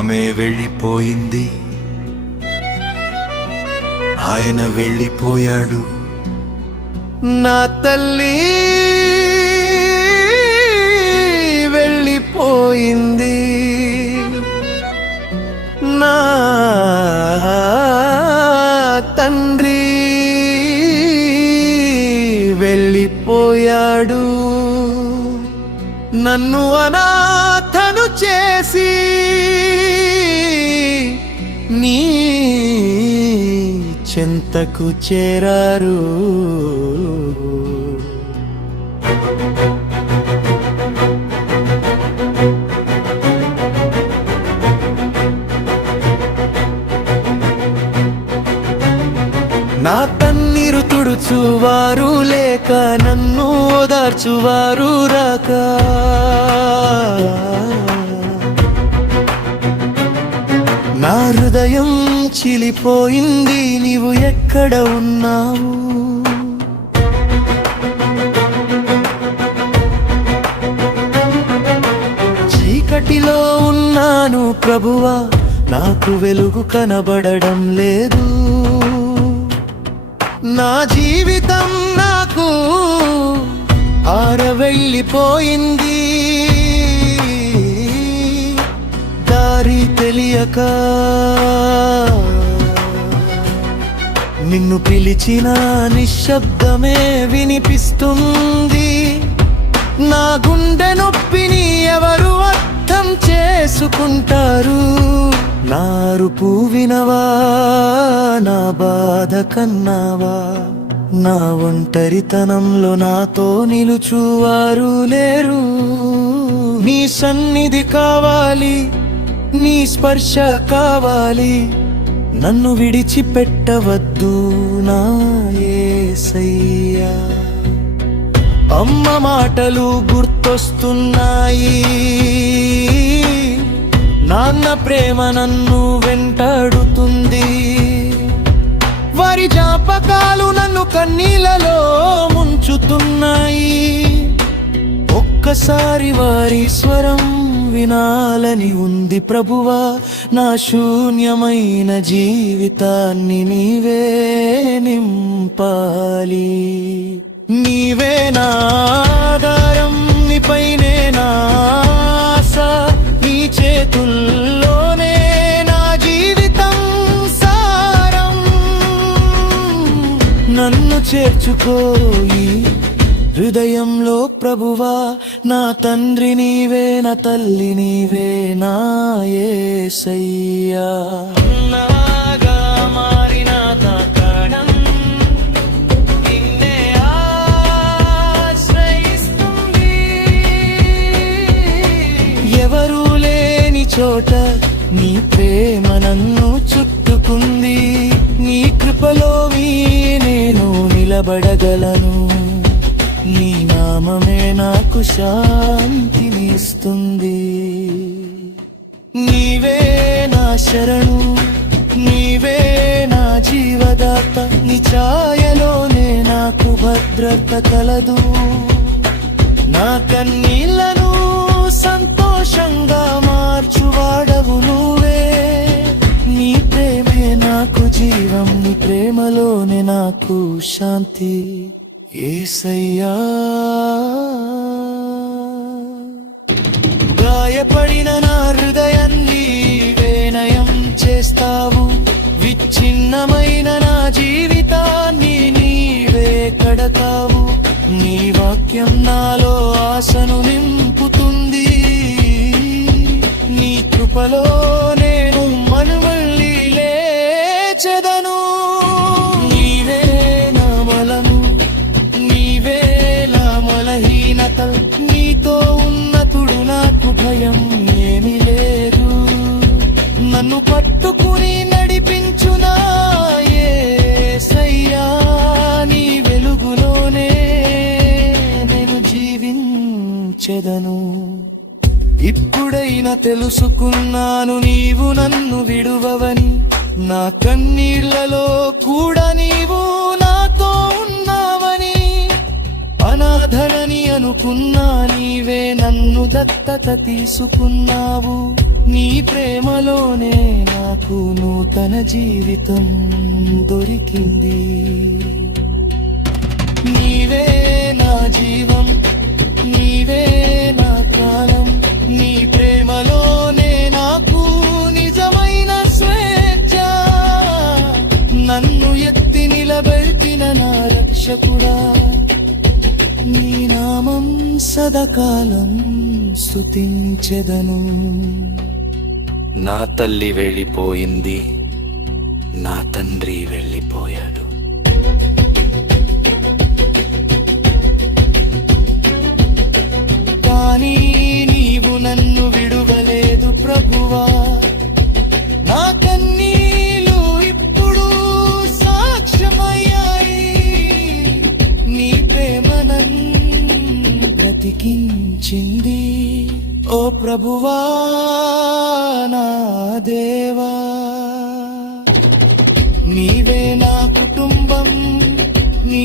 ఆమె వెళ్ళిపోయింది, ఆయన వెళ్ళిపోయాడు. నా తల్లి వెళ్ళిపోయింది, నా తండ్రి వెళ్ళిపోయాడు. నన్ను అనాథను చేసి నీ చెంతకు చేరారు. నా కన్నీరు తుడుచువారు లేక, నన్ను ఓదార్చువారు రాక, నా హృదయం చిలిపోయింది, నీవు ఎక్కడ ఉన్నావు? చీకటిలో ఉన్నాను ప్రభువా, నాకు వెలుగు కనబడడం లేదు. నా జీవితం నాకు ఆరవెళ్ళిపోయింది, దారి తెలియక. నిన్ను పిలిచిన నిశ్శబ్దమే వినిపిస్తుంది. నా గుండె నొప్పిని ఎవరు అర్థం చేసుకుంటారు? నా అరుపు వినవా, నా బాధ కన్నావా? నా ఒంటరితనంలో నాతో నిలుచువారు లేరు. నీ సన్నిధి కావాలి, నీ స్పర్శ కావాలి, నన్ను విడిచిపెట్టవద్దు నా యేసయ్యా. అమ్మ మాటలు గుర్తొస్తున్నాయి, నాన్న ప్రేమ నన్ను వెంటాడుతుంది. వారి జ్ఞాపకాలు నన్ను కన్నీళ్ళలో ముంచుతున్నాయి. ఒక్కసారి వారి స్వరం వినాలని ఉంది ప్రభువా. నా శూన్యమైన జీవితాన్ని నీవే నింపాలి. నీవే నా ఆధారం, నీపైనే నా ఆశ, నీ చేతుల్లోనే నా జీవితం సారం. నన్ను చేర్చుకోయి హృదయంలో ప్రభువా. నా తండ్రి నీవే, నా తల్లి నీవే, నా యేసయ్యా. నాగా మారిన తాకడం నిన్నే ఆశ్రయిస్తుంది. ఎవరూ లేని చోట నీ ప్రేమ నన్ను చుట్టుకుంది. నీ కృపలో నేను నిలబడగలను. నీ నామమే నాకు శాంతినిస్తుంది. నీవే నా శరణు, నీవే నా జీవదాత, నీ ఛాయలోనే నాకు భద్రత కలదు. నా కన్నీళ్లను సంతోషంగా మార్చువాడవు నువ్వే. నీ ప్రేమే నాకు జీవం, నీ ప్రేమలోనే నాకు శాంతి. యేసయ్యా, గాయపడిన నా హృదయాన్ని వినయం చేస్తావు. విచ్ఛిన్నమైన నా జీవితాన్ని నీవే కడతావు. నీ వాక్యం నాలో ఆశను నింపుతుంది. నీ కృపలో నేను మనుమళ్ళీ లేచెదను. నీవే నా బలము, నీవే నా బలహీనత, నీతో ఉన్నతుడు నాకు భయం ఏమీ లేదు. నన్ను పట్టుకుని నడిపించునా యేసయ్యా. నీ వెలుగులోనే నేను జీవించెదను. ఇప్పుడైనా తెలుసుకున్నాను నీవు నన్ను విడువవని. నా కన్నీళ్లలో కూడా నీవు నాతో ఉన్నావని. అనాథనని అనుకున్నా, నీవే నన్ను దత్తత తీసుకున్నావు. నీ ప్రేమలోనే నాకు నూతన జీవితం దొరికింది. నీవే నా జీవం, నీవే నా కాలం, నీ ప్రేమలోనే నాకు నిజమైన స్వేచ్ఛ. నన్ను ఎత్తి నిలబెట్టిన నా రక్షకుడా, నీ నామం సదాకాలం స్తుతించెదను. నా తల్లి వెళ్ళిపోయింది, నా తండ్రి వెళ్ళిపోయాడు. కానీ నీవు నన్ను విడువలేదు ప్రభువా. నా కన్నీలు ఇప్పుడు సాక్ష్యమయ్యాయి, నీ ప్రేమ నన్ను బ్రతికించింది. ఓ ప్రభువా నా దేవా, నీవే నా కుటుంబం, నీ